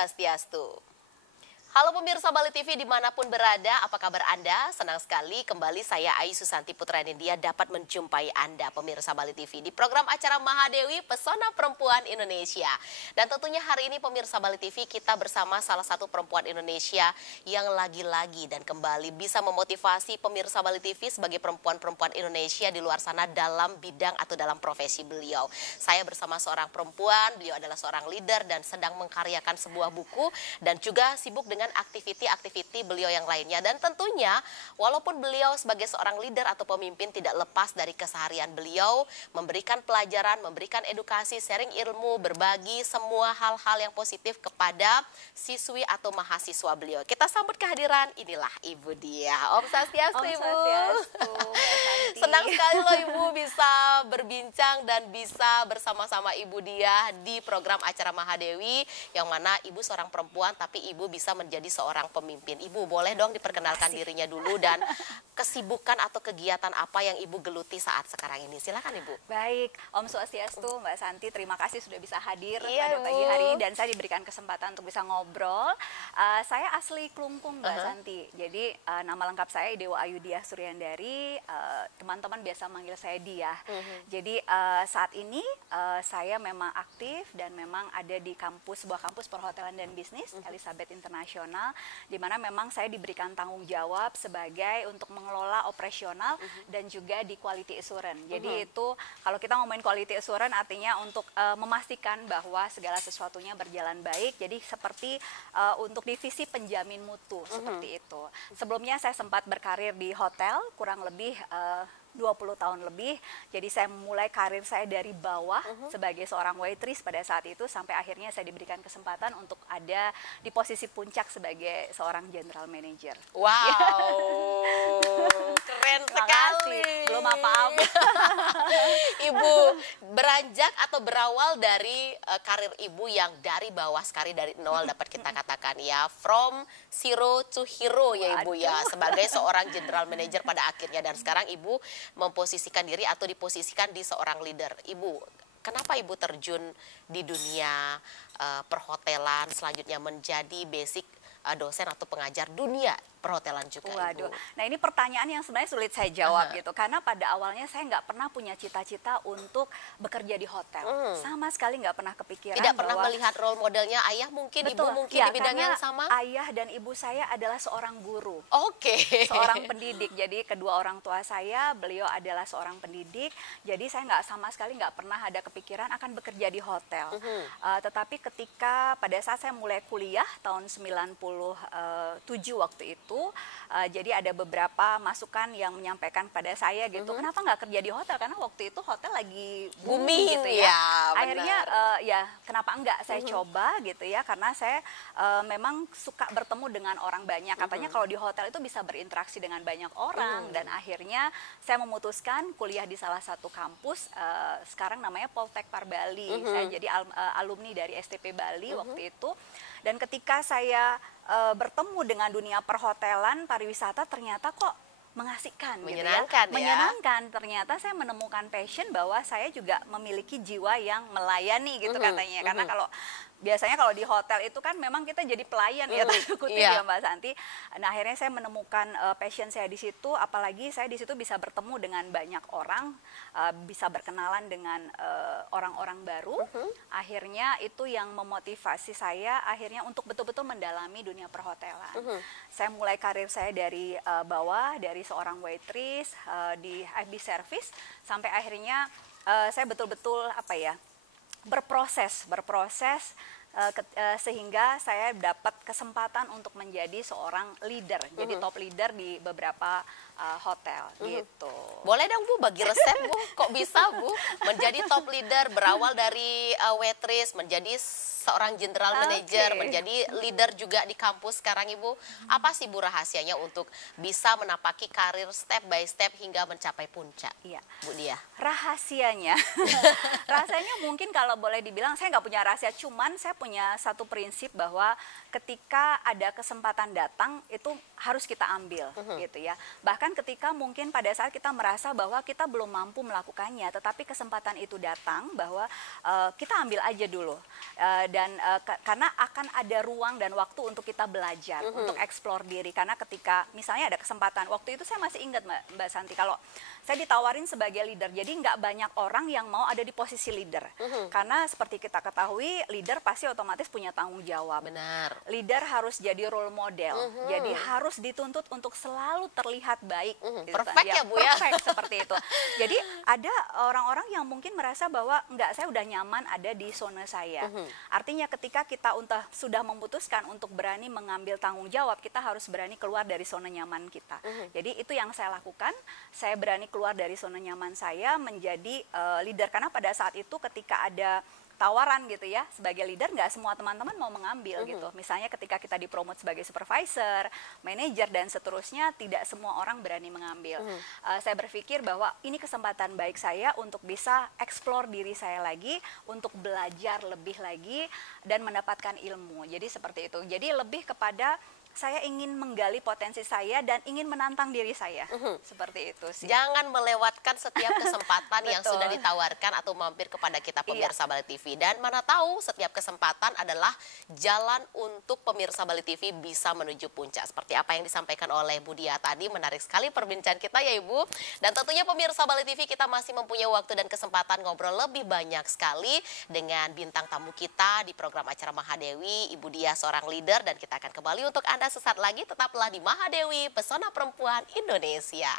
Swastiastu. Halo pemirsa Bali TV dimanapun berada, apa kabar Anda? Senang sekali kembali saya Ai Susanti Putra Nindya dapat menjumpai Anda pemirsa Bali TV di program acara Mahadewi Pesona Perempuan Indonesia. Dan tentunya hari ini pemirsa Bali TV kita bersama salah satu perempuan Indonesia yang lagi-lagi dan kembali bisa memotivasi pemirsa Bali TV sebagai perempuan-perempuan Indonesia di luar sana dalam bidang atau dalam profesi beliau. Saya bersama seorang perempuan, beliau adalah seorang leader dan sedang mengkaryakan sebuah buku dan juga sibuk dengan aktiviti-aktiviti beliau yang lainnya. Dan tentunya walaupun beliau sebagai seorang leader atau pemimpin tidak lepas dari keseharian beliau memberikan pelajaran, memberikan edukasi, sharing ilmu, berbagi semua hal-hal yang positif kepada siswi atau mahasiswa beliau. Kita sambut kehadiran, inilah Ibu Diah. Om Swastiastu, Ibu. Senang sekali loh Ibu bisa berbincang dan bisa bersama-sama Ibu Diah di program acara Mahadewi yang mana Ibu seorang perempuan tapi Ibu bisa menjadi seorang pemimpin. Ibu boleh dong diperkenalkan dirinya dulu dan kesibukan atau kegiatan apa yang Ibu geluti saat sekarang ini. Silakan Ibu. Baik, Om Swastiastu, Mbak Santi, terima kasih sudah bisa hadir pada pagi hari ini dan saya diberikan kesempatan untuk bisa ngobrol. Saya asli Klungkung, Mbak Santi. Jadi nama lengkap saya Dewa Ayu Diah Suryandari. Teman-teman biasa manggil saya Diah. Jadi saat ini saya memang aktif dan memang ada di sebuah kampus perhotelan dan bisnis Elizabeth International, di mana memang saya diberikan tanggung jawab sebagai untuk mengelola operasional dan juga di quality assurance. Jadi itu kalau kita ngomongin quality assurance artinya untuk memastikan bahwa segala sesuatunya berjalan baik. Jadi seperti untuk divisi penjamin mutu seperti itu. Sebelumnya saya sempat berkarir di hotel kurang lebih 20 tahun lebih. Jadi saya mulai karir saya dari bawah sebagai seorang waitress pada saat itu sampai akhirnya saya diberikan kesempatan untuk ada di posisi puncak sebagai seorang general manager. Wow, keren sekali. Belum apa-apa. Ibu beranjak atau berawal dari karir Ibu yang dari bawah sekali, dari nol dapat kita katakan ya, from zero to hero ya Ibu ya, sebagai seorang general manager pada akhirnya. Dan sekarang Ibu memposisikan diri atau diposisikan di seorang leader. Ibu, kenapa Ibu terjun di dunia perhotelan, selanjutnya menjadi basic dosen atau pengajar dunia perhotelan juga? Waduh, Ibu? Nah ini pertanyaan yang sebenarnya sulit saya jawab gitu, karena pada awalnya saya nggak pernah punya cita-cita untuk bekerja di hotel, sama sekali nggak pernah kepikiran. Tidak pernah melihat role modelnya ayah mungkin, betul, Ibu mungkin ya, di bidang yang sama? Ayah dan ibu saya adalah seorang guru, seorang pendidik. Jadi kedua orang tua saya, beliau adalah seorang pendidik. Jadi saya sama sekali nggak pernah ada kepikiran akan bekerja di hotel. Tetapi ketika pada saat saya mulai kuliah tahun 97 waktu itu, jadi ada beberapa masukan yang menyampaikan pada saya gitu, kenapa nggak kerja di hotel, karena waktu itu hotel lagi booming gitu ya. Akhirnya ya kenapa enggak saya coba gitu ya, karena saya memang suka bertemu dengan orang banyak. Katanya kalau di hotel itu bisa berinteraksi dengan banyak orang, dan akhirnya saya memutuskan kuliah di salah satu kampus, sekarang namanya Poltek Par Bali. Saya jadi alumni dari STP Bali waktu itu. Dan ketika saya bertemu dengan dunia perhotelan, pariwisata, ternyata kok mengasihkan, menyenangkan, gitu ya. Menyenangkan. Ternyata saya menemukan passion bahwa saya juga memiliki jiwa yang melayani gitu katanya. Karena kalau biasanya kalau di hotel itu kan memang kita jadi pelayan ya, kutip ya Mbak Santi. Nah akhirnya saya menemukan passion saya di situ, apalagi saya di situ bisa bertemu dengan banyak orang, bisa berkenalan dengan orang-orang baru. Akhirnya itu yang memotivasi saya akhirnya untuk betul-betul mendalami dunia perhotelan. Saya mulai karir saya dari bawah, dari seorang waitress di FB service, sampai akhirnya saya betul-betul berproses sehingga saya dapat kesempatan untuk menjadi seorang leader, jadi top leader di beberapa hotel gitu. Boleh dong Bu bagi resep Bu, kok bisa Bu menjadi top leader, berawal dari waitress menjadi seorang general manager, menjadi leader juga di kampus sekarang Ibu. Apa sih Bu rahasianya untuk bisa menapaki karir step by step hingga mencapai puncak? Iya. Bu Diah. Rahasianya, rasanya mungkin kalau boleh dibilang saya nggak punya rahasia, cuman saya punya satu prinsip bahwa ketika ada kesempatan datang itu harus kita ambil gitu ya. Bahkan ketika mungkin pada saat kita merasa bahwa kita belum mampu melakukannya, tetapi kesempatan itu datang bahwa kita ambil aja dulu. Karena akan ada ruang dan waktu untuk kita belajar, untuk eksplor diri. Karena ketika misalnya ada kesempatan, waktu itu saya masih ingat Mbak Santi, kalau saya ditawarin sebagai leader, jadi nggak banyak orang yang mau ada di posisi leader. Karena seperti kita ketahui, leader pasti otomatis punya tanggung jawab. Benar. Leader harus jadi role model, jadi harus dituntut untuk selalu terlihat baik. Gitu Perfect kan. ya Bu ya? Perfect seperti itu. Jadi ada orang-orang yang mungkin merasa bahwa enggak, saya udah nyaman ada di zona saya. Artinya ketika kita sudah memutuskan untuk berani mengambil tanggung jawab, kita harus berani keluar dari zona nyaman kita. Jadi itu yang saya lakukan, saya berani keluar dari zona nyaman saya menjadi leader. Karena pada saat itu ketika ada tawaran gitu ya, sebagai leader nggak semua teman-teman mau mengambil gitu. Misalnya ketika kita dipromot sebagai supervisor, manajer dan seterusnya, tidak semua orang berani mengambil. Saya berpikir bahwa ini kesempatan baik saya untuk bisa explore diri saya lagi, untuk belajar lebih lagi dan mendapatkan ilmu. Jadi seperti itu. Jadi lebih kepada saya ingin menggali potensi saya dan ingin menantang diri saya. Seperti itu sih. Jangan melewatkan setiap kesempatan yang sudah ditawarkan atau mampir kepada kita pemirsa Bali TV. Dan mana tahu setiap kesempatan adalah jalan untuk pemirsa Bali TV bisa menuju puncak. Seperti apa yang disampaikan oleh Bu Dia tadi, menarik sekali perbincangan kita ya Ibu. Dan tentunya pemirsa Bali TV, kita masih mempunyai waktu dan kesempatan ngobrol lebih banyak sekali dengan bintang tamu kita di program acara Mahadewi, Ibu Dia seorang leader. Dan kita akan kembali untuk Anda sesaat lagi, tetaplah di Mahadewi, Pesona Perempuan Indonesia.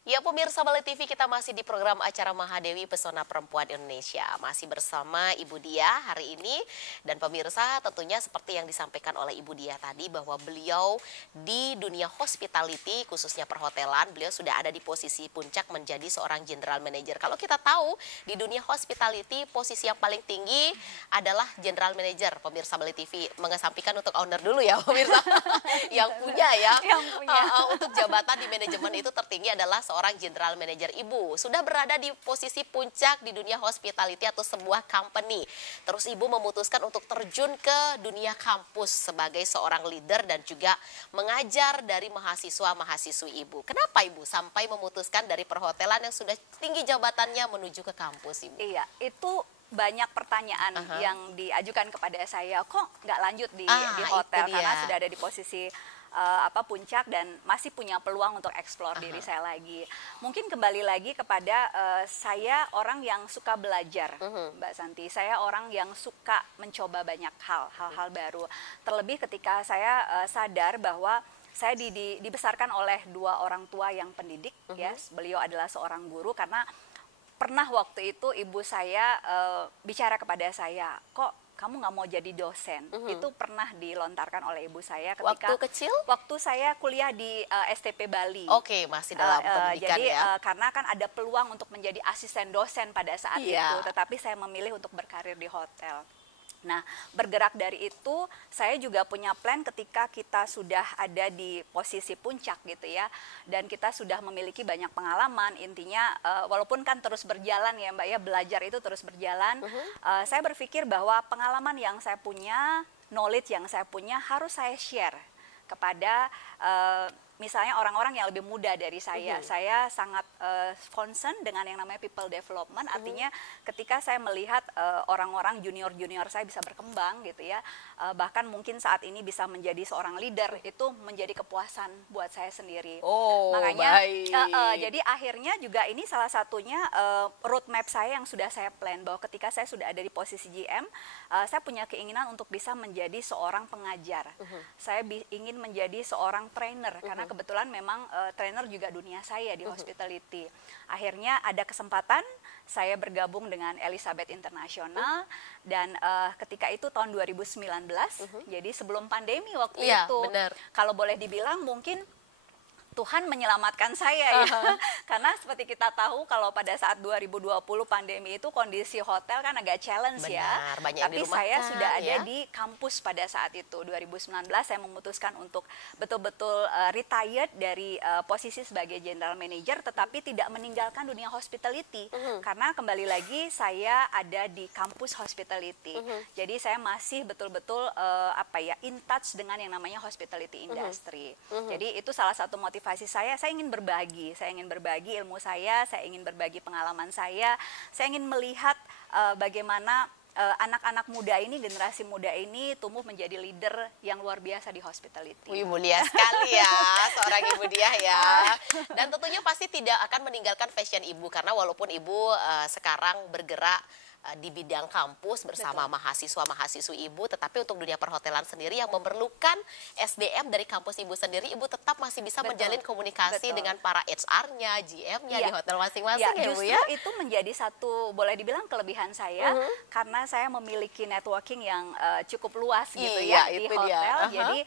Ya pemirsa Bali TV, kita masih di program acara Mahadewi Pesona Perempuan Indonesia. Masih bersama Ibu Dia hari ini. Dan pemirsa, tentunya seperti yang disampaikan oleh Ibu Dia tadi, bahwa beliau di dunia hospitality, khususnya perhotelan, beliau sudah ada di posisi puncak menjadi seorang general manager. Kalau kita tahu di dunia hospitality, posisi yang paling tinggi adalah general manager. Pemirsa Bali TV, mengesampingkan untuk owner dulu ya pemirsa. Yang punya ya. Yang punya. Untuk jabatan di manajemen itu tertinggi adalah seorang general manager. Ibu sudah berada di posisi puncak di dunia hospitality atau sebuah company. Terus Ibu memutuskan untuk terjun ke dunia kampus sebagai seorang leader dan juga mengajar dari mahasiswa-mahasiswi Ibu. Kenapa Ibu sampai memutuskan dari perhotelan yang sudah tinggi jabatannya menuju ke kampus Ibu? Iya, itu banyak pertanyaan yang diajukan kepada saya, kok nggak lanjut di hotel karena sudah ada di posisi puncak dan masih punya peluang untuk eksplor diri saya lagi. Mungkin kembali lagi kepada saya orang yang suka belajar, Mbak Santi. Saya orang yang suka mencoba banyak hal-hal baru. Terlebih ketika saya sadar bahwa saya dibesarkan oleh dua orang tua yang pendidik, ya. Beliau adalah seorang guru karena pernah waktu itu ibu saya bicara kepada saya, kok kamu nggak mau jadi dosen? Itu pernah dilontarkan oleh ibu saya ketika waktu kecil? Waktu saya kuliah di STP Bali. Oke, masih dalam pendidikan jadi, ya. karena kan ada peluang untuk menjadi asisten dosen pada saat itu, tetapi saya memilih untuk berkarir di hotel. Nah, bergerak dari itu, saya juga punya plan ketika kita sudah ada di posisi puncak gitu ya. Dan kita sudah memiliki banyak pengalaman, intinya walaupun kan terus berjalan ya Mbak ya, belajar itu terus berjalan. Saya berpikir bahwa pengalaman yang saya punya, knowledge yang saya punya harus saya share kepada misalnya orang-orang yang lebih muda dari saya. Saya sangat concern dengan yang namanya people development. Artinya ketika saya melihat orang-orang junior-junior saya bisa berkembang gitu ya, bahkan mungkin saat ini bisa menjadi seorang leader, itu menjadi kepuasan buat saya sendiri. Makanya jadi akhirnya juga ini salah satunya roadmap saya yang sudah saya plan, bahwa ketika saya sudah ada di posisi GM, saya punya keinginan untuk bisa menjadi seorang pengajar. Saya ingin menjadi seorang trainer karena kebetulan memang trainer juga dunia saya di hospitality. Akhirnya ada kesempatan saya bergabung dengan Elizabeth International dan ketika itu tahun 2019, jadi sebelum pandemi waktu itu. Benar. Kalau boleh dibilang mungkin Tuhan menyelamatkan saya ya. Karena seperti kita tahu kalau pada saat 2020 pandemi itu kondisi hotel kan agak challenge. Benar, ya. banyak Tapi saya sudah ada di kampus pada saat itu. 2019 saya memutuskan untuk betul-betul retired dari posisi sebagai general manager, tetapi tidak meninggalkan dunia hospitality. Karena kembali lagi saya ada di kampus hospitality. Jadi saya masih betul-betul in touch dengan yang namanya hospitality industry. Jadi itu salah satu motivasi saya ingin berbagi ilmu saya ingin berbagi pengalaman saya ingin melihat bagaimana anak-anak muda ini, generasi muda ini tumbuh menjadi leader yang luar biasa di hospitality. Wih, mulia sekali ya seorang Ibu Diah ya. Dan tentunya pasti tidak akan meninggalkan fashion Ibu, karena walaupun Ibu sekarang bergerak di bidang kampus bersama mahasiswa-mahasiswi Ibu, tetapi untuk dunia perhotelan sendiri yang memerlukan SDM dari kampus Ibu sendiri, Ibu tetap masih bisa menjalin komunikasi dengan para HR-nya, GM-nya di hotel masing-masing ya, Bu ya. Justru itu menjadi satu, boleh dibilang kelebihan saya, karena saya memiliki networking yang cukup luas gitu ya di hotel. Jadi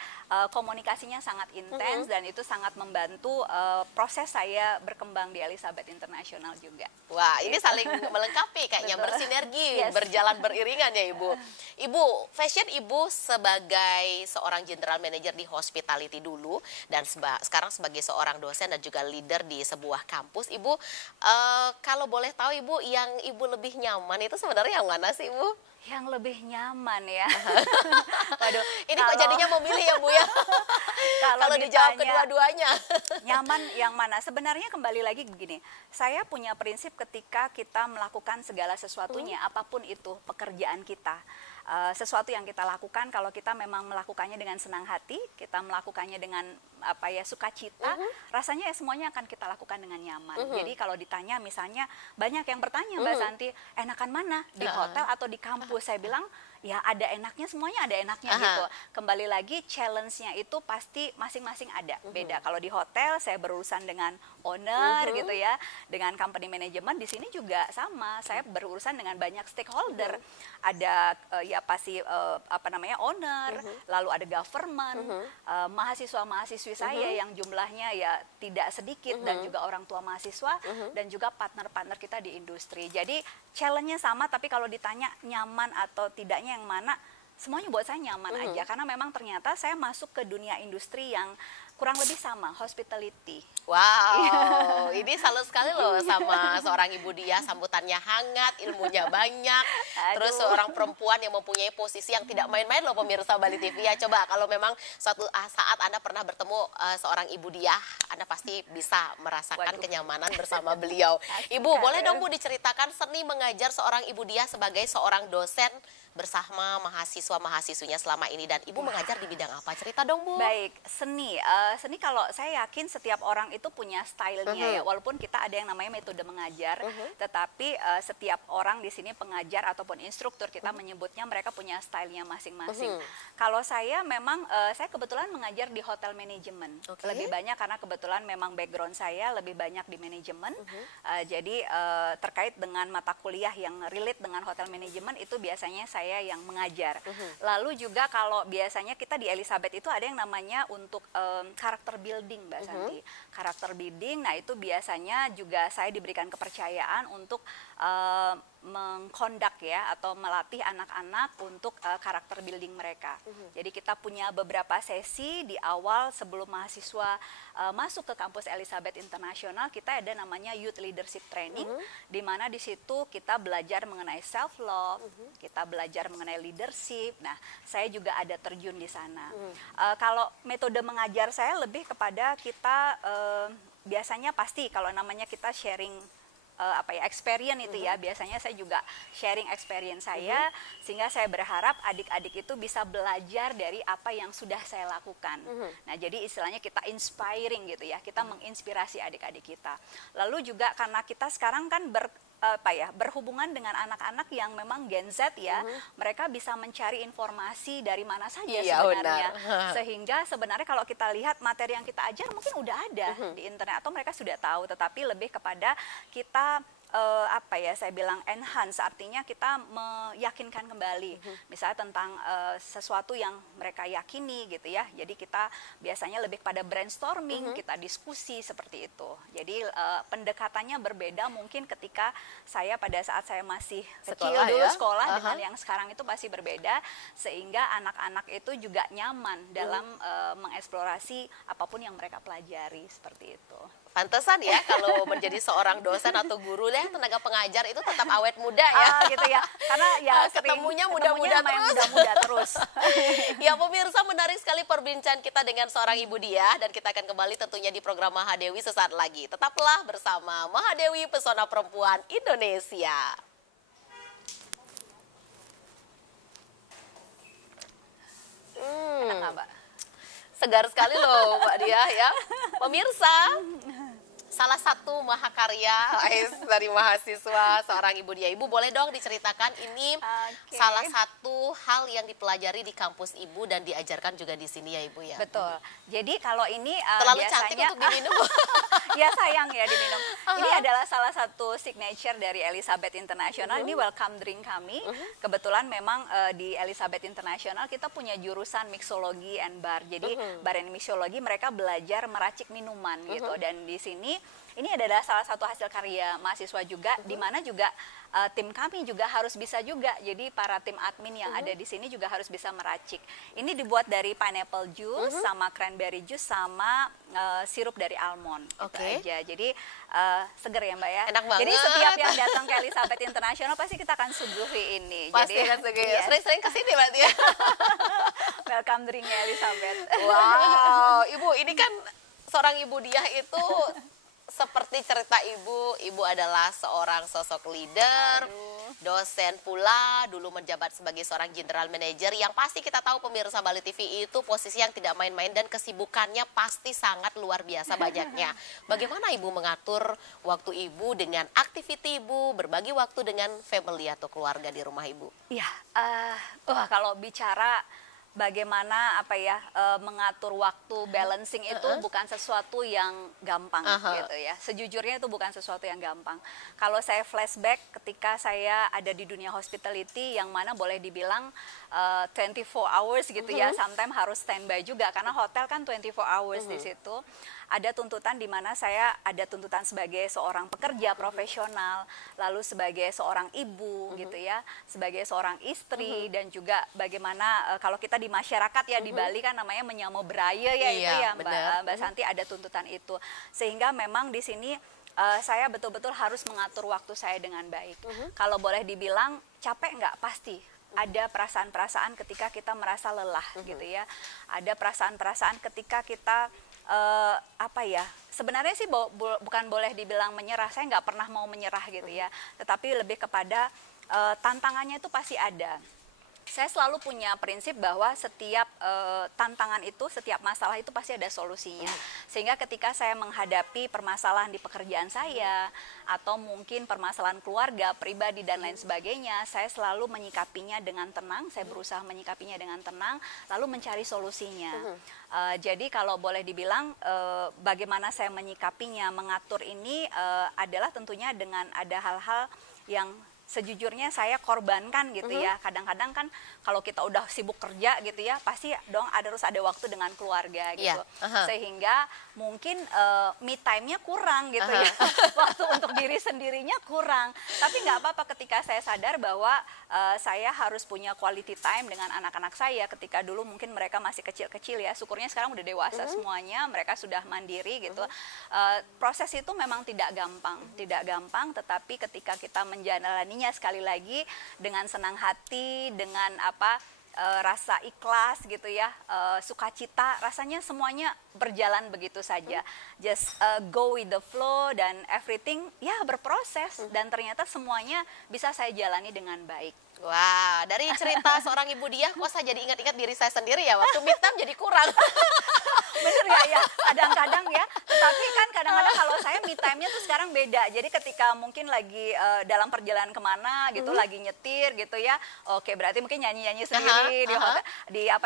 komunikasinya sangat intens dan itu sangat membantu proses saya berkembang di Elizabeth International juga. Wah, ini saling melengkapi kayaknya, bersinergi. Berjalan beriringan ya Ibu. Ibu, fashion Ibu sebagai seorang general manager di hospitality dulu, dan sekarang sebagai seorang dosen dan juga leader di sebuah kampus. Ibu, kalau boleh tahu Ibu, yang Ibu lebih nyaman itu sebenarnya yang mana sih Ibu? Yang lebih nyaman ya. Waduh, ini kok jadinya memilih ya Bu ya? Kalau dijawab kedua-duanya. Nyaman yang mana? Sebenarnya kembali lagi begini, saya punya prinsip ketika kita melakukan segala sesuatunya, apapun itu pekerjaan kita. Sesuatu yang kita lakukan, kalau kita memang melakukannya dengan senang hati, kita melakukannya dengan sukacita, rasanya semuanya akan kita lakukan dengan nyaman. Jadi kalau ditanya misalnya, banyak yang bertanya Mbak Santi, enakan mana? Di hotel atau di kampus? Saya bilang, ya ada enaknya, semuanya ada enaknya gitu. Kembali lagi challenge-nya itu pasti masing-masing ada, beda. Kalau di hotel saya berurusan dengan owner gitu ya, dengan company management. Di sini juga sama, saya berurusan dengan banyak stakeholder. Ada owner, lalu ada government, mahasiswa-mahasiswi saya yang jumlahnya ya tidak sedikit, dan juga orang tua mahasiswa, dan juga partner-partner kita di industri. Jadi challenge-nya sama, tapi kalau ditanya nyaman atau tidaknya yang mana, semuanya buat saya nyaman aja, karena memang ternyata saya masuk ke dunia industri yang kurang lebih sama, hospitality. Wow, ini salut sekali loh sama seorang Ibu Diah, sambutannya hangat, ilmunya banyak. Terus seorang perempuan yang mempunyai posisi yang tidak main-main loh pemirsa Bali TV ya. Coba kalau memang suatu saat Anda pernah bertemu seorang Ibu Diah, Anda pasti bisa merasakan kenyamanan bersama beliau. Ibu, boleh dong Bu diceritakan seni mengajar seorang Ibu Diah sebagai seorang dosen bersama mahasiswa-mahasiswinya selama ini, dan Ibu mengajar di bidang apa? Cerita dong Bu. Baik, seni kalau saya yakin setiap orang itu punya stylenya ya, walaupun kita ada yang namanya metode mengajar, tetapi setiap orang di sini pengajar ataupun instruktur kita menyebutnya mereka punya stylenya masing-masing. Kalau saya memang saya kebetulan mengajar di hotel manajemen, lebih banyak karena kebetulan memang background saya lebih banyak di manajemen. Jadi terkait dengan mata kuliah yang relate dengan hotel manajemen itu biasanya saya yang mengajar. Lalu juga kalau biasanya kita di Elizabeth itu ada yang namanya untuk karakter building Mbak Santi. Karakter building, nah itu biasanya juga saya diberikan kepercayaan untuk mengkondak ya, atau melatih anak-anak untuk karakter building mereka. Jadi kita punya beberapa sesi di awal sebelum mahasiswa masuk ke kampus Elizabeth International, kita ada namanya Youth Leadership Training, di mana di situ kita belajar mengenai self love, kita belajar mengenai leadership. Nah, saya juga ada terjun di sana. Kalau metode mengajar saya lebih kepada kita biasanya pasti kalau namanya kita sharing experience itu ya, biasanya saya juga sharing experience saya, sehingga saya berharap adik-adik itu bisa belajar dari apa yang sudah saya lakukan. Nah, jadi istilahnya kita inspiring gitu ya, kita menginspirasi adik-adik kita. Lalu juga karena kita sekarang kan berhubungan dengan anak-anak yang memang Gen Z ya, mereka bisa mencari informasi dari mana saja sebenarnya. Sehingga sebenarnya kalau kita lihat materi yang kita ajar mungkin udah ada di internet atau mereka sudah tahu, tetapi lebih kepada kita apa ya, saya bilang enhance, artinya kita meyakinkan kembali, misalnya tentang sesuatu yang mereka yakini gitu ya. Jadi kita biasanya lebih pada brainstorming, kita diskusi seperti itu. Jadi pendekatannya berbeda mungkin ketika saya pada saat saya masih kecil dulu sekolah dengan yang sekarang itu pasti berbeda, sehingga anak-anak itu juga nyaman dalam mengeksplorasi apapun yang mereka pelajari seperti itu. Pantesan ya kalau menjadi seorang dosen atau guru ya, tenaga pengajar itu tetap awet muda ya. Gitu ya. Karena ya ketemunya muda-muda terus. Ya pemirsa, menarik sekali perbincangan kita dengan seorang Ibu Diah, dan kita akan kembali tentunya di program Mahadewi sesaat lagi. Tetaplah bersama Mahadewi, Pesona Perempuan Indonesia. Enak nggak, Mbak? Segar sekali loh Mbak Diah ya. Pemirsa, salah satu mahakarya dari mahasiswa seorang Ibu Diah. Ibu boleh dong diceritakan ini salah satu hal yang dipelajari di kampus Ibu dan diajarkan juga di sini ya Ibu ya. Betul. Jadi kalau ini terlalu biasanya, cantik untuk diminum. Ya sayang ya diminum. Ini adalah salah satu signature dari Elizabeth International. Ini welcome drink kami. Kebetulan memang di Elizabeth International kita punya jurusan mixology and bar. Jadi bar and mixology mereka belajar meracik minuman gitu. Dan di sini ini adalah salah satu hasil karya mahasiswa juga, di mana juga tim kami juga harus bisa juga. Jadi para tim admin yang ada di sini juga harus bisa meracik. Ini dibuat dari pineapple juice sama cranberry juice sama sirup dari almond. Gitu aja. Jadi seger ya Mbak ya. Enak banget. Jadi setiap yang datang ke Elizabeth International pasti kita akan suguhi ini. Pasti jadi, akan suguhi. Yes. Sering-sering kesini berarti ya. Welcome drinknya Elizabeth. Wow, Ibu ini kan seorang Ibu Diah itu seperti cerita Ibu adalah seorang sosok leader, dosen pula, dulu menjabat sebagai seorang general manager, yang pasti kita tahu pemirsa Bali TV itu posisi yang tidak main-main dan kesibukannya pasti sangat luar biasa banyaknya. Bagaimana Ibu mengatur waktu Ibu dengan aktiviti Ibu, berbagi waktu dengan family atau keluarga di rumah Ibu? Iya, kalau bicara bagaimana mengatur waktu, balancing itu bukan sesuatu yang gampang gitu ya. Sejujurnya itu bukan sesuatu yang gampang. Kalau saya flashback ketika saya ada di dunia hospitality, yang mana boleh dibilang 24 hours gitu ya, sometimes harus standby juga karena hotel kan 24 hours di situ. Ada tuntutan di mana saya ada tuntutan sebagai seorang pekerja profesional, lalu sebagai seorang ibu gitu ya, sebagai seorang istri, dan juga bagaimana kalau kita di masyarakat ya di Bali kan namanya menyamo beraya ya, itu ya Mbak Santi, ada tuntutan itu. Sehingga memang di sini saya betul-betul harus mengatur waktu saya dengan baik. Kalau boleh dibilang capek nggak? Pasti. Ada perasaan-perasaan ketika kita merasa lelah gitu ya. Ada perasaan-perasaan ketika kita sebenarnya sih bukan boleh dibilang menyerah. Saya nggak pernah mau menyerah gitu ya. Tetapi lebih kepada tantangannya itu pasti ada. Saya selalu punya prinsip bahwa setiap tantangan itu, setiap masalah itu pasti ada solusinya. Sehingga ketika saya menghadapi permasalahan di pekerjaan saya, atau mungkin permasalahan keluarga, pribadi, dan lain sebagainya, saya selalu menyikapinya dengan tenang, saya berusaha menyikapinya dengan tenang, lalu mencari solusinya. Jadi kalau boleh dibilang bagaimana saya menyikapinya, mengatur ini adalah tentunya dengan ada hal-hal yang sejujurnya saya korbankan gitu ya. Kadang-kadang kan kalau kita udah sibuk kerja gitu ya, pasti dong harus ada waktu dengan keluarga gitu. Sehingga mungkin me time-nya kurang gitu ya. Waktu untuk diri sendirinya kurang. Tapi nggak apa-apa ketika saya sadar bahwa saya harus punya quality time dengan anak-anak saya. Ketika dulu mungkin mereka masih kecil-kecil ya, syukurnya sekarang udah dewasa semuanya, mereka sudah mandiri gitu. Proses itu memang tidak gampang, tetapi ketika kita menjalaninya sekali lagi dengan senang hati, dengan rasa ikhlas gitu ya, sukacita, rasanya semuanya berjalan begitu saja. Just go with the flow, dan everything ya berproses, dan ternyata semuanya bisa saya jalani dengan baik. Wah, dari cerita seorang Ibu Diah, kok saya jadi ingat-ingat diri saya sendiri ya, waktu me time jadi kurang. Bener nggak ya? Kadang-kadang ya. Tetapi kan kadang-kadang kalau saya me time-nya tuh sekarang beda. Jadi ketika mungkin lagi dalam perjalanan kemana gitu, lagi nyetir gitu ya, oke, berarti mungkin nyanyi-nyanyi sendiri di hotel,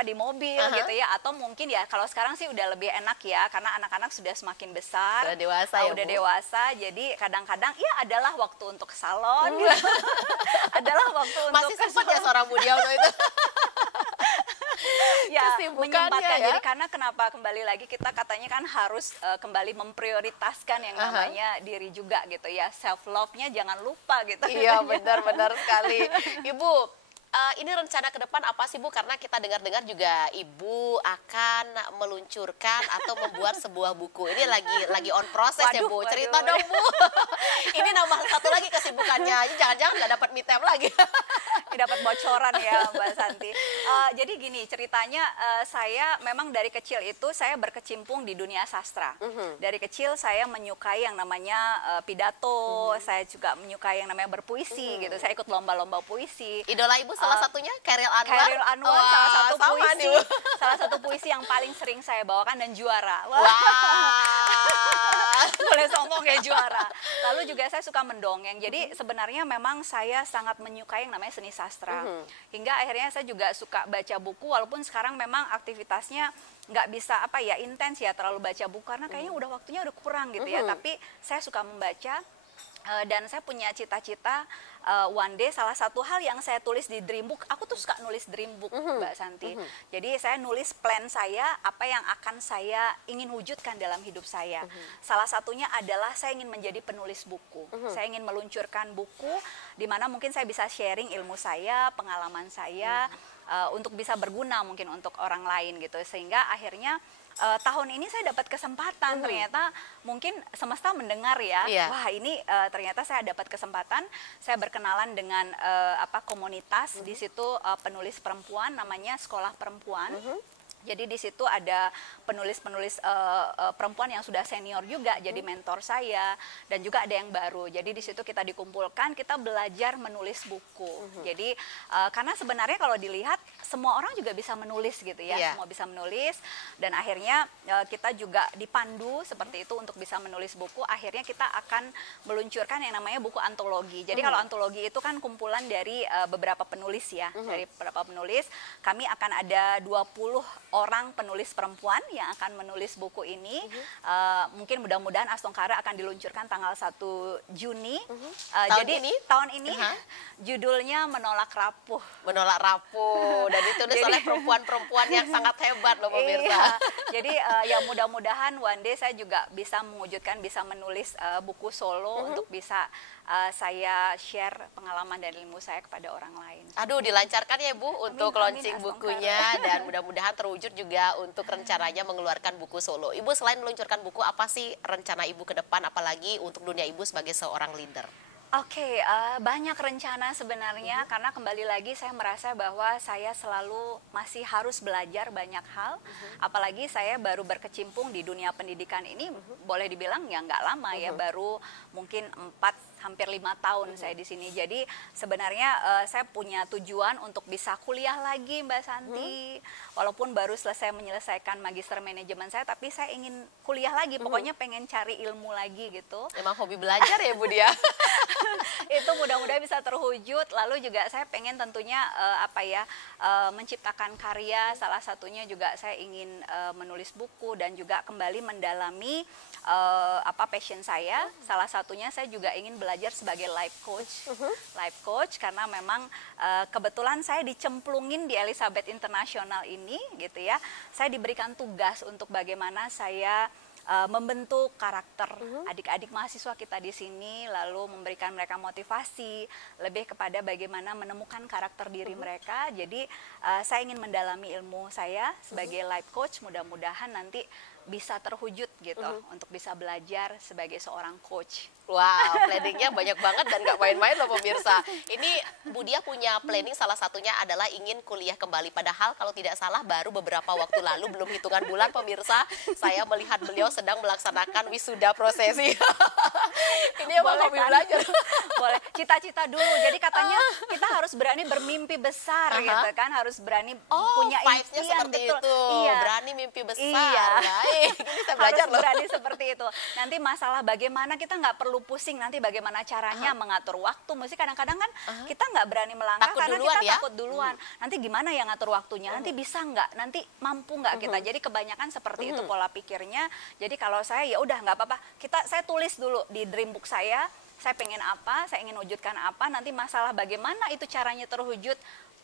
di mobil gitu ya. Atau mungkin ya kalau sekarang sih udah lebih enak ya, karena anak-anak sudah semakin besar, udah dewasa ya, udah Bu? dewasa, jadi kadang-kadang ya adalah waktu untuk salon, gitu. Adalah waktu untuk Masih sempat ya seorang Budiono itu? ya Kesibukannya menyempatkan. ya. Jadi karena kenapa kembali lagi kita katanya kan harus kembali memprioritaskan yang namanya diri juga gitu ya, self love-nya jangan lupa gitu. Iya, benar-benar sekali. Ibu, ini rencana ke depan apa sih, Bu? Karena kita dengar-dengar juga Ibu akan meluncurkan atau membuat sebuah buku. Ini lagi on proses ya, Bu. Cerita dong, Bu. Ini nambah satu lagi kesibukannya. Jangan-jangan nggak dapat me time lagi. Dapat bocoran ya Mbak Santi. Jadi gini ceritanya, saya memang dari kecil itu saya berkecimpung di dunia sastra. Dari kecil saya menyukai yang namanya pidato, saya juga menyukai yang namanya berpuisi gitu. Saya ikut lomba-lomba puisi. Idola Ibu salah satunya Chairil Anwar. Chairil Anwar salah satu puisi, nih, salah satu puisi yang paling sering saya bawakan dan juara. Wah. Boleh sombong ya, juara. Lalu juga saya suka mendongeng. Jadi sebenarnya memang saya sangat menyukai yang namanya seni sastra. Hingga akhirnya saya juga suka baca buku, walaupun sekarang memang aktivitasnya nggak bisa apa ya intens ya terlalu baca buku karena kayaknya udah waktunya udah kurang gitu ya. Tapi saya suka membaca. Dan saya punya cita-cita one day salah satu hal yang saya tulis di dream book, aku tuh suka nulis dream book Mbak Santi. Jadi saya nulis plan saya, apa yang akan saya ingin wujudkan dalam hidup saya. Salah satunya adalah saya ingin menjadi penulis buku. Saya ingin meluncurkan buku di mana mungkin saya bisa sharing ilmu saya, pengalaman saya untuk bisa berguna mungkin untuk orang lain gitu. Sehingga akhirnya tahun ini saya dapat kesempatan, ternyata mungkin semesta mendengar ya, wah ini ternyata saya dapat kesempatan, saya berkenalan dengan komunitas, di situ penulis perempuan, namanya Sekolah Perempuan. Jadi di situ ada penulis-penulis perempuan yang sudah senior juga jadi mentor saya, dan juga ada yang baru. Jadi di situ kita dikumpulkan, kita belajar menulis buku. Jadi karena sebenarnya kalau dilihat semua orang juga bisa menulis gitu ya, semua bisa menulis, dan akhirnya kita juga dipandu seperti itu untuk bisa menulis buku. Akhirnya kita akan meluncurkan yang namanya buku antologi. Jadi kalau antologi itu kan kumpulan dari beberapa penulis ya, dari beberapa penulis. Kami akan ada 20 orang penulis perempuan yang akan menulis buku ini. Mungkin mudah-mudahan Astongkara akan diluncurkan tanggal 1 Juni. Jadi tahun ini judulnya Menolak Rapuh. Menolak Rapuh, dan ditulis oleh perempuan-perempuan yang sangat hebat loh pemirsa. Iya. Jadi ya mudah-mudahan one day saya juga bisa mewujudkan, bisa menulis buku solo untuk bisa saya share pengalaman dan ilmu saya kepada orang lain. Aduh, dilancarkan ya Bu untuk launching bukunya, dan mudah-mudahan terwujud juga untuk rencananya mengeluarkan buku solo. Ibu selain meluncurkan buku, apa sih rencana Ibu ke depan, apalagi untuk dunia Ibu sebagai seorang leader? Oke, banyak rencana sebenarnya, karena kembali lagi saya merasa bahwa saya selalu masih harus belajar banyak hal, apalagi saya baru berkecimpung di dunia pendidikan ini, boleh dibilang ya nggak lama ya, baru mungkin hampir 5 tahun saya di sini. Jadi sebenarnya saya punya tujuan untuk bisa kuliah lagi Mbak Santi, walaupun baru menyelesaikan magister manajemen saya, tapi saya ingin kuliah lagi, pokoknya pengen cari ilmu lagi gitu. Emang hobi belajar ya Bu dia? Itu mudah-mudahan bisa terwujud. Lalu juga saya pengen tentunya menciptakan karya, salah satunya juga saya ingin menulis buku dan juga kembali mendalami passion saya. Salah satunya saya juga ingin belajar sebagai life coach. Life coach karena memang kebetulan saya dicemplungin di Elizabeth International ini gitu ya. Saya diberikan tugas untuk bagaimana saya membentuk karakter adik-adik mahasiswa kita di sini, lalu memberikan mereka motivasi lebih kepada bagaimana menemukan karakter diri mereka. Jadi saya ingin mendalami ilmu saya sebagai life coach, mudah-mudahan nanti bisa terwujud gitu untuk bisa belajar sebagai seorang coach. Wow, planningnya banyak banget dan nggak main-main loh pemirsa. Ini Bu Dia punya planning, salah satunya adalah ingin kuliah kembali. Padahal kalau tidak salah baru beberapa waktu lalu, belum hitungan bulan pemirsa, saya melihat beliau sedang melaksanakan wisuda prosesi. Ini emang hobi belajar. Boleh, cita-cita dulu. Jadi katanya kita harus harus berani bermimpi besar gitu kan, harus berani punya vibes-nya impian, seperti betul. itu. Iya. Berani mimpi besar. Iya. Baik, ini saya belajar Harus loh. berani seperti itu. Nanti masalah bagaimana kita nggak perlu pusing nanti bagaimana caranya mengatur waktu. Mesti kadang-kadang kan kita nggak berani melangkah Takut karena duluan kita ya? takut duluan. Nanti gimana ya ngatur waktunya? Nanti bisa nggak? Nanti mampu nggak kita? Jadi kebanyakan seperti itu pola pikirnya. Jadi kalau saya ya udah nggak apa-apa. Saya tulis dulu di dream book saya pengen apa, saya ingin wujudkan apa, nanti masalah bagaimana itu caranya terwujud,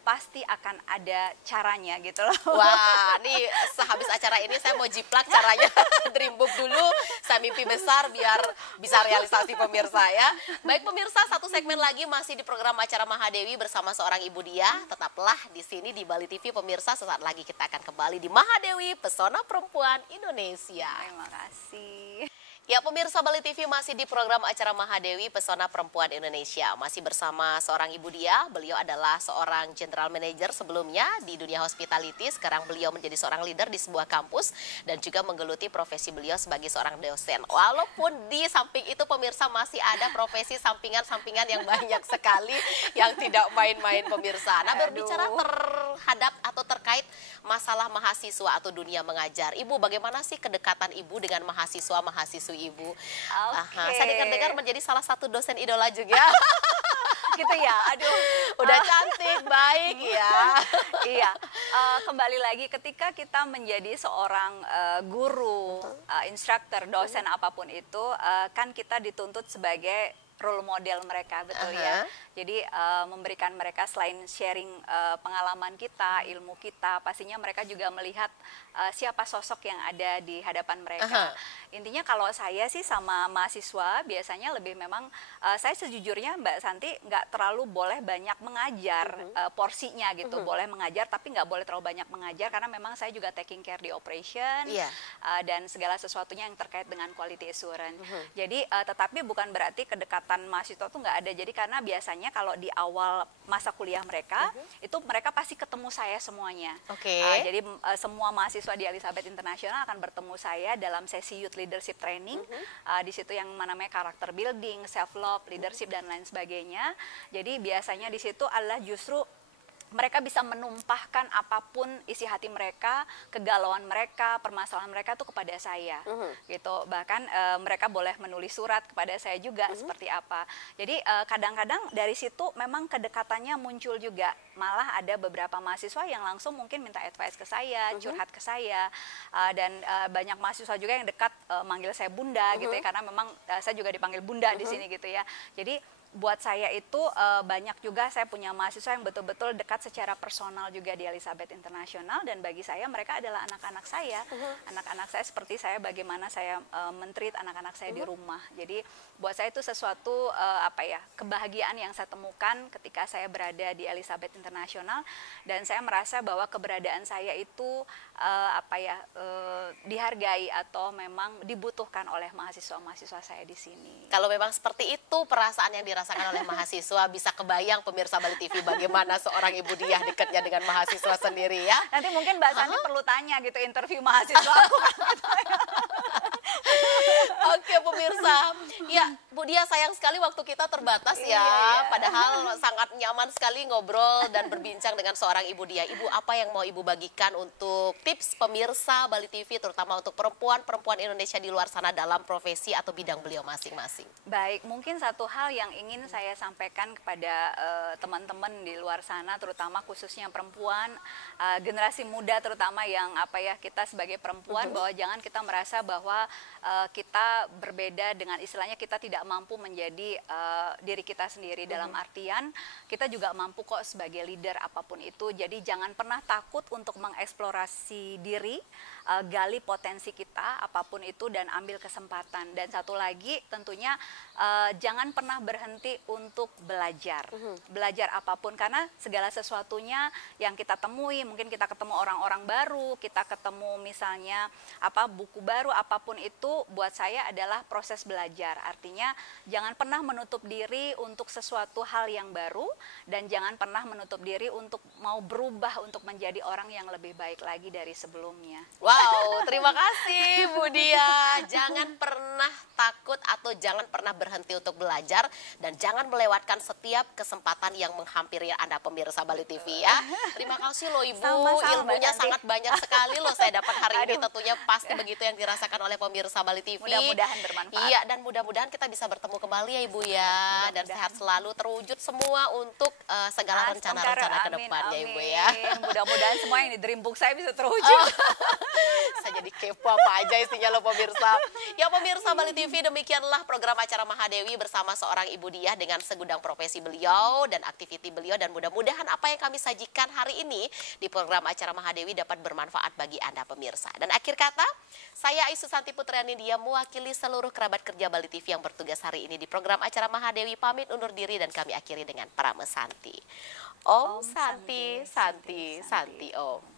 pasti akan ada caranya gitu loh. Wah, nih sehabis acara ini saya mau jiplak caranya dream book dulu. Saya mimpi besar biar bisa realisasi pemirsa ya. Baik pemirsa, satu segmen lagi masih di program acara Mahadewi bersama seorang Ibu Dia. Tetaplah di sini di Bali TV pemirsa. Sesaat lagi kita akan kembali di Mahadewi, Pesona Perempuan Indonesia. Terima kasih. Ya pemirsa Bali TV masih di program acara Mahadewi Pesona Perempuan Indonesia. Masih bersama seorang Ibu Dia. Beliau adalah seorang general manager sebelumnya di dunia hospitality. Sekarang beliau menjadi seorang leader di sebuah kampus dan juga menggeluti profesi beliau sebagai seorang dosen. Walaupun di samping itu pemirsa masih ada profesi sampingan-sampingan yang banyak sekali yang tidak main-main pemirsa. Nah berbicara terhadap atau terkait masalah mahasiswa atau dunia mengajar. Ibu bagaimana sih kedekatan Ibu dengan mahasiswa-mahasiswi Ibu? Saya dengar-dengar menjadi salah satu dosen idola juga. Gitu ya, aduh. Udah cantik, baik ya. Iya, kembali lagi ketika kita menjadi seorang guru, instruktur, dosen apapun itu, kan kita dituntut sebagai role model mereka, betul ya. Jadi memberikan mereka selain sharing pengalaman kita, ilmu kita, pastinya mereka juga melihat siapa sosok yang ada di hadapan mereka. Intinya kalau saya sih sama mahasiswa biasanya lebih memang saya sejujurnya Mbak Santi nggak terlalu boleh banyak mengajar porsinya gitu, boleh mengajar tapi nggak boleh terlalu banyak mengajar karena memang saya juga taking care di operation dan segala sesuatunya yang terkait dengan quality assurance. Jadi tetapi bukan berarti kedekatan mahasiswa itu nggak ada. Jadi karena biasanya kalau di awal masa kuliah mereka itu mereka pasti ketemu saya semuanya. Jadi semua mahasiswa di Elizabeth International akan bertemu saya dalam sesi youth leadership training. Di situ yang namanya karakter building, self love, leadership dan lain sebagainya. Jadi biasanya di situ adalah justru mereka bisa menumpahkan apapun isi hati mereka, kegalauan mereka, permasalahan mereka tuh kepada saya, gitu. Bahkan mereka boleh menulis surat kepada saya juga seperti apa. Jadi kadang-kadang dari situ memang kedekatannya muncul juga. Malah ada beberapa mahasiswa yang langsung mungkin minta advice ke saya, curhat ke saya, dan banyak mahasiswa juga yang dekat manggil saya bunda, gitu ya, karena memang saya juga dipanggil bunda di sini, gitu ya. Jadi buat saya itu banyak juga saya punya mahasiswa yang betul-betul dekat secara personal juga di Elizabeth International dan bagi saya mereka adalah anak-anak saya. Anak-anak saya seperti saya bagaimana saya men-treat anak-anak saya di rumah. Jadi buat saya itu sesuatu kebahagiaan yang saya temukan ketika saya berada di Elizabeth International dan saya merasa bahwa keberadaan saya itu dihargai atau memang dibutuhkan oleh mahasiswa-mahasiswa saya di sini. Kalau memang seperti itu perasaan yang dirasakan oleh mahasiswa, bisa kebayang pemirsa Bali TV bagaimana seorang Ibu Dia dekatnya dengan mahasiswa sendiri ya. Nanti mungkin Mbak Santi perlu tanya gitu interview mahasiswa aku. Oke pemirsa, ya Bu Dia sayang sekali waktu kita terbatas ya. Padahal sangat nyaman sekali ngobrol dan berbincang dengan seorang Ibu Dia. Ibu apa yang mau Ibu bagikan untuk tips pemirsa Bali TV terutama untuk perempuan-perempuan Indonesia di luar sana dalam profesi atau bidang beliau masing-masing? Baik, mungkin satu hal yang ingin saya sampaikan kepada teman-teman di luar sana terutama khususnya perempuan, generasi muda terutama yang kita sebagai perempuan bahwa jangan kita merasa bahwa kita berbeda dengan istilahnya kita tidak mampu menjadi diri kita sendiri dalam artian kita juga mampu kok sebagai leader apapun itu. Jadi jangan pernah takut untuk mengeksplorasi diri, gali potensi kita apapun itu dan ambil kesempatan. Dan satu lagi tentunya jangan pernah berhenti untuk belajar. Belajar apapun karena segala sesuatunya yang kita temui, mungkin kita ketemu orang-orang baru, kita ketemu misalnya buku baru apapun itu buat saya adalah proses belajar. Artinya jangan pernah menutup diri untuk sesuatu hal yang baru dan jangan pernah menutup diri untuk mau berubah untuk menjadi orang yang lebih baik lagi dari sebelumnya. Wow, terima kasih Bu Dia. Jangan pernah takut atau jangan pernah berhenti untuk belajar dan jangan melewatkan setiap kesempatan yang menghampiri Anda pemirsa Bali TV ya. Terima kasih loh Ibu, Sama-sama, ilmunya Mbak Santi. sangat banyak sekali loh saya dapat hari ini. Aduh. Tentunya pasti begitu yang dirasakan oleh pemirsa Bali TV. Mudah-mudahan bermanfaat. Iya, dan mudah-mudahan kita bisa bertemu kembali ya Ibu ya. Dan sehat selalu, terwujud semua untuk segala rencana-rencana ke depannya Ibu ya. Mudah-mudahan semua yang di dream book saya bisa terwujud. Saya jadi kepo apa aja isinya loh pemirsa. Ya pemirsa Bali TV, demikianlah program acara Mahadewi bersama seorang Ibu Diah dengan segudang profesi beliau dan aktiviti beliau. Dan mudah-mudahan apa yang kami sajikan hari ini di program acara Mahadewi dapat bermanfaat bagi Anda pemirsa. Dan akhir kata, saya Ai Susanti Putriani Dia mewakili seluruh kerabat kerja Bali TV yang bertugas hari ini di program acara Mahadewi pamit undur diri dan kami akhiri dengan Pramesanti. Om Santi, Santi, Santi Om.